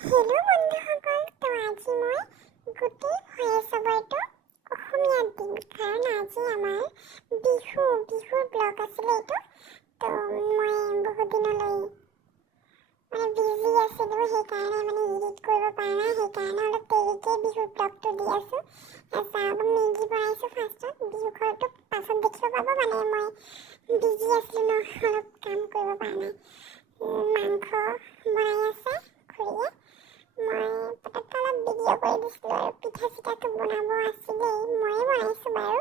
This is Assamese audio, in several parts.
হেল্ল' বন্ধুসকল, তো আজি মই গোটেই ভয়েছ অভাৰটো অসমীয়াত দিম কাৰণ আজি আমাৰ বিহুৰ ব্লগ আছিলে এইটো। তো মই বহুত দিনলৈ বিজি আছিলোঁ, সেইকাৰণে এডিট কৰিব পৰা নাই, সেইকাৰণে অলপ দেৰিকৈ বিহুৰ ব্লগটো দি আছোঁ। অলপ মেগী বনাইছোঁ ফাৰ্ষ্টত, বিহু ঘৰটো পাছত দেখিব পাব। মই বিজি আছিলোঁ ন, অলপ কাম কৰিব পৰা নাই। মাংস বনাই আছে খুৰীয়ে, মই পটককৈ অলপ ভিডিঅ' কৰি দিছিলোঁ আৰু পিঠা চিঠাটো বনাব আছিলেই, ময়ে বনাইছোঁ বাৰু।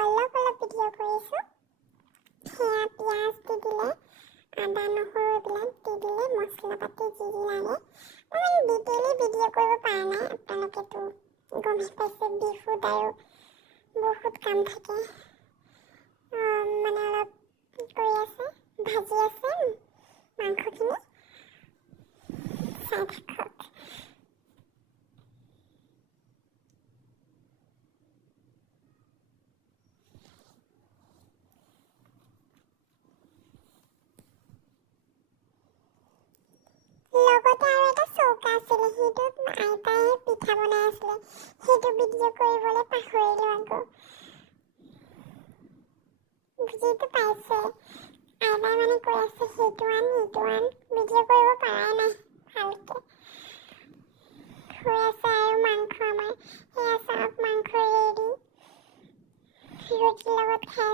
অলপ ভিডিঅ' কৰিছোঁ। সেয়া পিঁয়াজ দি দিলে, আদা নহৰু এইবিলাক দি দিলে, মছলা পাতি যি লাগে। মই ডিটেইলি ভিডিঅ' কৰিব পৰা নাই, আপোনালোকেতো গমেই পাইছে বিহুত আৰু বহুত কাম থাকে। অলপ কৰি আছে, ভাজি আছে মাংসখিনি, চাই থাকক। লগতে আৰু এটা চৌকা আছিলে, সেইটোত আইতাই পিঠা বনাই আছিলে, সেইটো ভিডিঅ' কৰিবলৈ পাহৰিলোঁ আকৌ। বুজিতো পাইছে, আইতাই কৈ আছে সেইটো আন ভিডিঅ' কৰিব পৰাই নাই ভালকৈ। হৈ আছে আৰু মাংস আমাৰ সেয়া চাওক, মাংস ৰেডি, ৰুটিৰ লগত খাই